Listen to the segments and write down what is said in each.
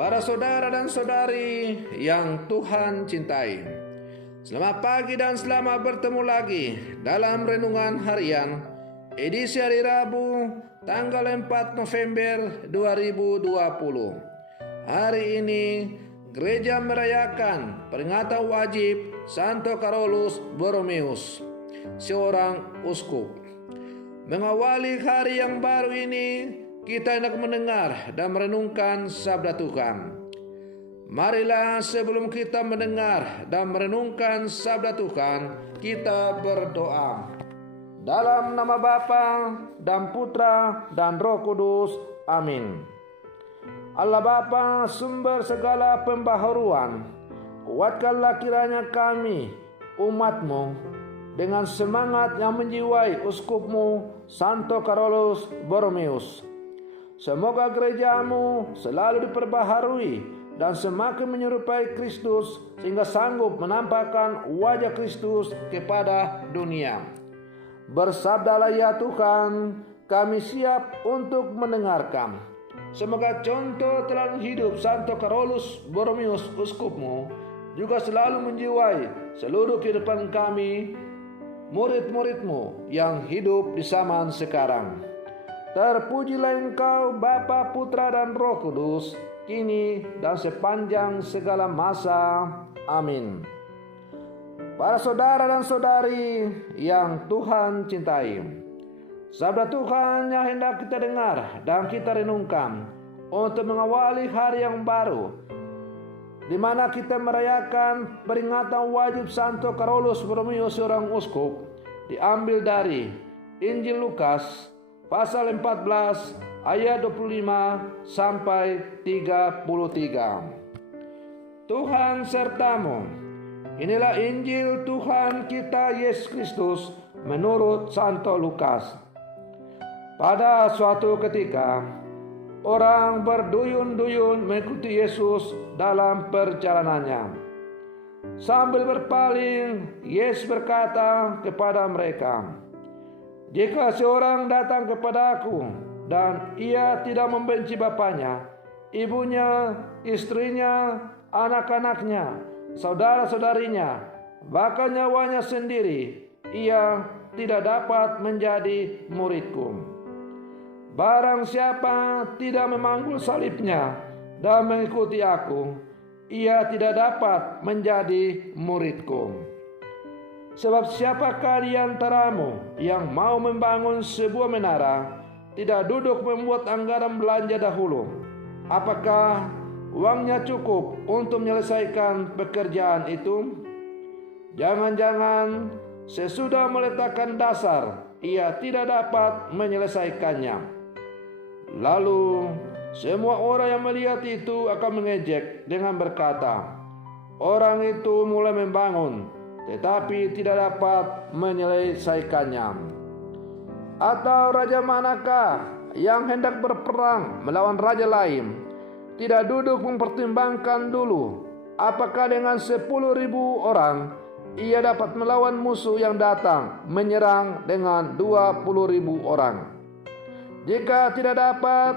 Para saudara dan saudari yang Tuhan cintai, selamat pagi dan selamat bertemu lagi dalam Renungan Harian edisi hari Rabu tanggal 4 November 2020. Hari ini gereja merayakan peringatan wajib Santo Carolus Borromeus, seorang uskup. Mengawali hari yang baru ini, kita hendak mendengar dan merenungkan sabda Tuhan. Marilah sebelum kita mendengar dan merenungkan sabda Tuhan, kita berdoa. Dalam nama Bapa dan Putra dan Roh Kudus. Amin. Allah Bapa, sumber segala pembaharuan, kuatkanlah kiranya kami, umat-Mu, dengan semangat yang menjiwai uskupmu Santo Carolus Borromeus. Semoga gerejamu selalu diperbaharui dan semakin menyerupai Kristus sehingga sanggup menampakkan wajah Kristus kepada dunia. Bersabdalah ya Tuhan, kami siap untuk mendengarkan. Semoga contoh teladan hidup Santo Carolus Borromeus uskupmu juga selalu menjiwai seluruh kehidupan kami, murid-muridmu yang hidup di zaman sekarang. Terpujilah Engkau Bapa, Putra dan Roh Kudus, kini dan sepanjang segala masa. Amin. Para saudara dan saudari yang Tuhan cintai, sabda Tuhan yang hendak kita dengar dan kita renungkan untuk mengawali hari yang baru, di mana kita merayakan peringatan wajib Santo Carolus Borromeus seorang uskup, diambil dari Injil Lukas pasal 14 ayat 25 sampai 33. Tuhan sertamu. Inilah Injil Tuhan kita Yesus Kristus menurut Santo Lukas. Pada suatu ketika, orang berduyun-duyun mengikuti Yesus dalam perjalanannya. Sambil berpaling, Yesus berkata kepada mereka, "Jika seorang datang kepadaku dan ia tidak membenci bapaknya, ibunya, istrinya, anak-anaknya, saudara-saudarinya, bahkan nyawanya sendiri, ia tidak dapat menjadi muridku. Barang siapa tidak memanggul salibnya dan mengikuti aku, ia tidak dapat menjadi muridku. Sebab siapakah di antaramu yang mau membangun sebuah menara, tidak duduk membuat anggaran belanja dahulu? Apakah uangnya cukup untuk menyelesaikan pekerjaan itu? Jangan-jangan sesudah meletakkan dasar, ia tidak dapat menyelesaikannya. Lalu semua orang yang melihat itu akan mengejek dengan berkata, orang itu mulai membangun, tetapi tidak dapat menyelesaikannya. Atau raja manakah yang hendak berperang melawan raja lain, tidak duduk mempertimbangkan dulu, apakah dengan 10.000 orang ia dapat melawan musuh yang datang menyerang dengan 20.000 orang? Jika tidak dapat,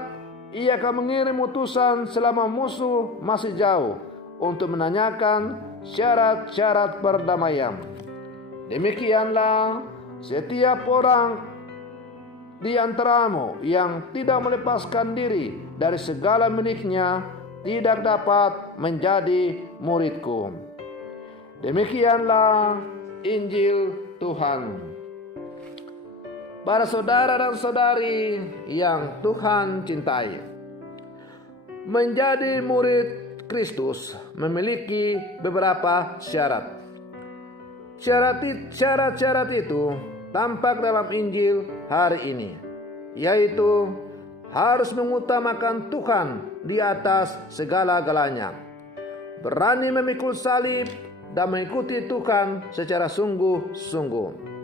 ia akan mengirim utusan selama musuh masih jauh untuk menanyakan syarat-syarat perdamaian. Demikianlah setiap orang di antaramu yang tidak melepaskan diri dari segala miliknya tidak dapat menjadi muridku." Demikianlah Injil Tuhan. Para saudara dan saudari yang Tuhan cintai, menjadi murid Kristus memiliki beberapa syarat. Syarat-syarat itu tampak dalam Injil hari ini, yaitu harus mengutamakan Tuhan di atas segala-galanya, berani memikul salib dan mengikuti Tuhan secara sungguh-sungguh.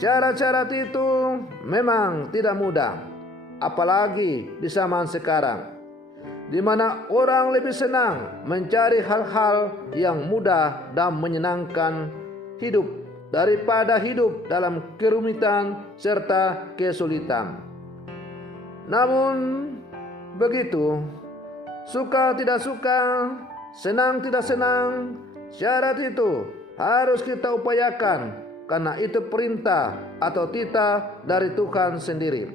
Syarat-syarat itu memang tidak mudah, apalagi di zaman sekarang, di mana orang lebih senang mencari hal-hal yang mudah dan menyenangkan hidup daripada hidup dalam kerumitan serta kesulitan. Namun begitu, suka tidak suka, senang tidak senang, syarat itu harus kita upayakan karena itu perintah atau titah dari Tuhan sendiri.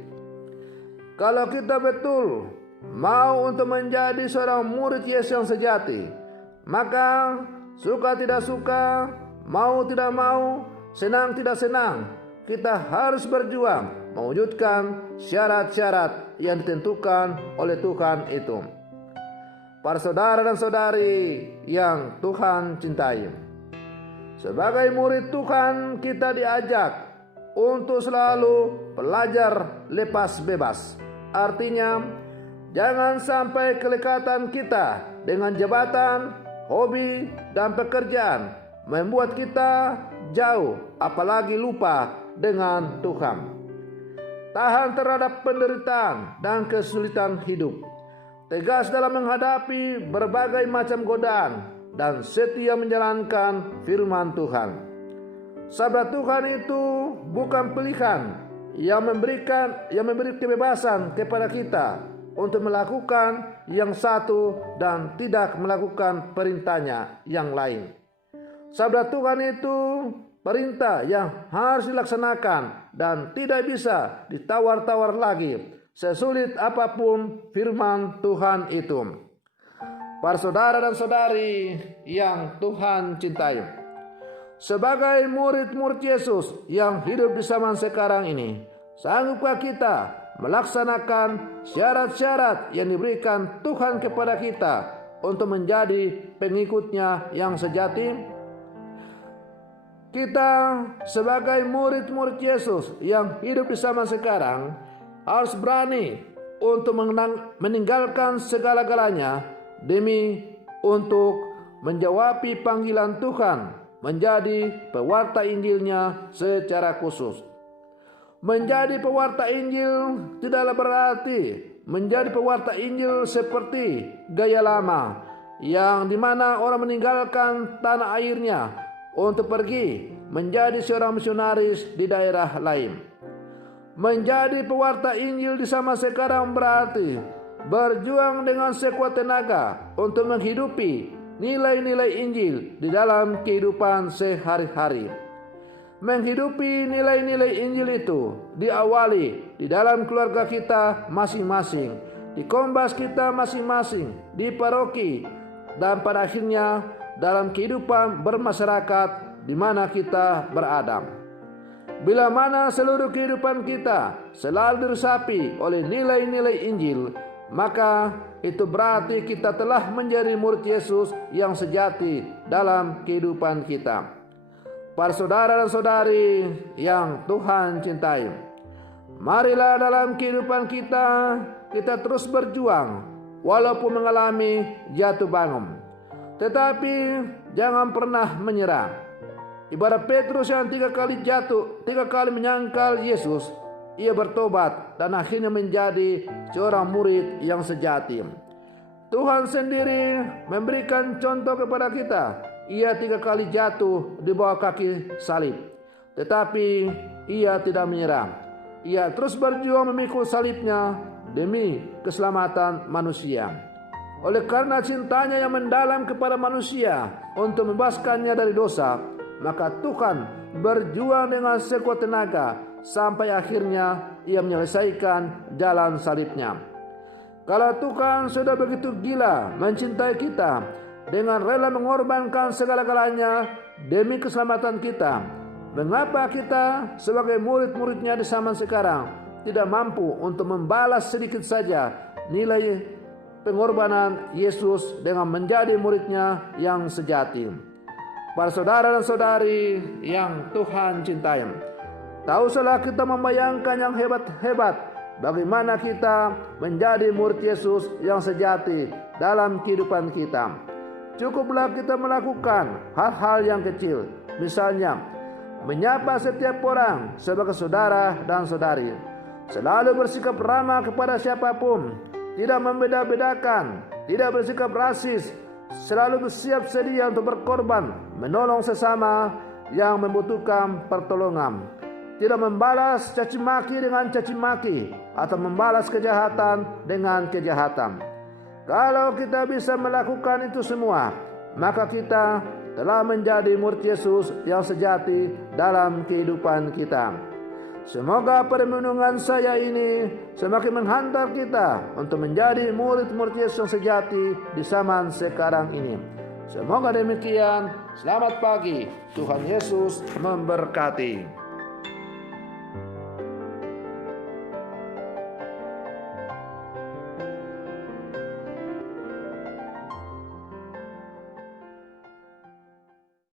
Kalau kita betul mau untuk menjadi seorang murid Yesus yang sejati, maka suka tidak suka, mau tidak mau, senang tidak senang, kita harus berjuang mewujudkan syarat-syarat yang ditentukan oleh Tuhan itu. Para saudara dan saudari yang Tuhan cintai, sebagai murid Tuhan kita diajak untuk selalu belajar lepas bebas. Artinya, jangan sampai kelekatan kita dengan jabatan, hobi, dan pekerjaan membuat kita jauh, apalagi lupa dengan Tuhan. Tahan terhadap penderitaan dan kesulitan hidup, tegas dalam menghadapi berbagai macam godaan, dan setia menjalankan firman Tuhan. Sabda Tuhan itu bukan pilihan yang memberi kebebasan kepada kita untuk melakukan yang satu dan tidak melakukan perintahnya yang lain. Sabda Tuhan itu perintah yang harus dilaksanakan dan tidak bisa ditawar-tawar lagi, sesulit apapun firman Tuhan itu. Para saudara dan saudari yang Tuhan cintai, sebagai murid-murid Yesus yang hidup di zaman sekarang ini, sanggupkah kita melaksanakan syarat-syarat yang diberikan Tuhan kepada kita untuk menjadi pengikutnya yang sejati? Kita sebagai murid-murid Yesus yang hidup di zaman sekarang harus berani untuk meninggalkan segala-galanya demi untuk menjawabi panggilan Tuhan menjadi pewarta Injilnya secara khusus. Menjadi pewarta Injil tidaklah berarti menjadi pewarta Injil seperti gaya lama, yang dimana orang meninggalkan tanah airnya untuk pergi menjadi seorang misionaris di daerah lain. Menjadi pewarta Injil di zaman sekarang berarti berjuang dengan sekuat tenaga untuk menghidupi nilai-nilai Injil di dalam kehidupan sehari-hari. Menghidupi nilai-nilai Injil itu diawali di dalam keluarga kita masing-masing, di kombas kita masing-masing, di paroki, dan pada akhirnya dalam kehidupan bermasyarakat di mana kita berada. Bila mana seluruh kehidupan kita selalu diresapi oleh nilai-nilai Injil, maka itu berarti kita telah menjadi murid Yesus yang sejati dalam kehidupan kita. Para saudara dan saudari yang Tuhan cintai, marilah dalam kehidupan kita terus berjuang walaupun mengalami jatuh bangun, tetapi jangan pernah menyerah. Ibarat Petrus yang 3 kali jatuh, 3 kali menyangkal Yesus, ia bertobat dan akhirnya menjadi seorang murid yang sejati. Tuhan sendiri memberikan contoh kepada kita. Ia 3 kali jatuh di bawah kaki salib, tetapi ia tidak menyerah. Ia terus berjuang memikul salibnya demi keselamatan manusia. Oleh karena cintanya yang mendalam kepada manusia untuk membebaskannya dari dosa, maka Tuhan berjuang dengan sekuat tenaga sampai akhirnya ia menyelesaikan jalan salibnya. Kalau Tuhan sudah begitu gila mencintai kita dengan rela mengorbankan segala-galanya demi keselamatan kita, mengapa kita sebagai murid-muridnya di zaman sekarang tidak mampu untuk membalas sedikit saja nilai pengorbanan Yesus dengan menjadi muridnya yang sejati? Para saudara dan saudari yang Tuhan cintai, tak usahlah kita membayangkan yang hebat-hebat bagaimana kita menjadi murid Yesus yang sejati dalam kehidupan kita. Cukuplah kita melakukan hal-hal yang kecil, misalnya menyapa setiap orang sebagai saudara dan saudari, selalu bersikap ramah kepada siapapun, tidak membeda-bedakan, tidak bersikap rasis, selalu bersiap sedia untuk berkorban, menolong sesama yang membutuhkan pertolongan, tidak membalas caci maki dengan caci maki atau membalas kejahatan dengan kejahatan. Kalau kita bisa melakukan itu semua, maka kita telah menjadi murid Yesus yang sejati dalam kehidupan kita. Semoga perenungan saya ini semakin menghantar kita untuk menjadi murid-murid Yesus yang sejati di zaman sekarang ini. Semoga demikian. Selamat pagi. Tuhan Yesus memberkati.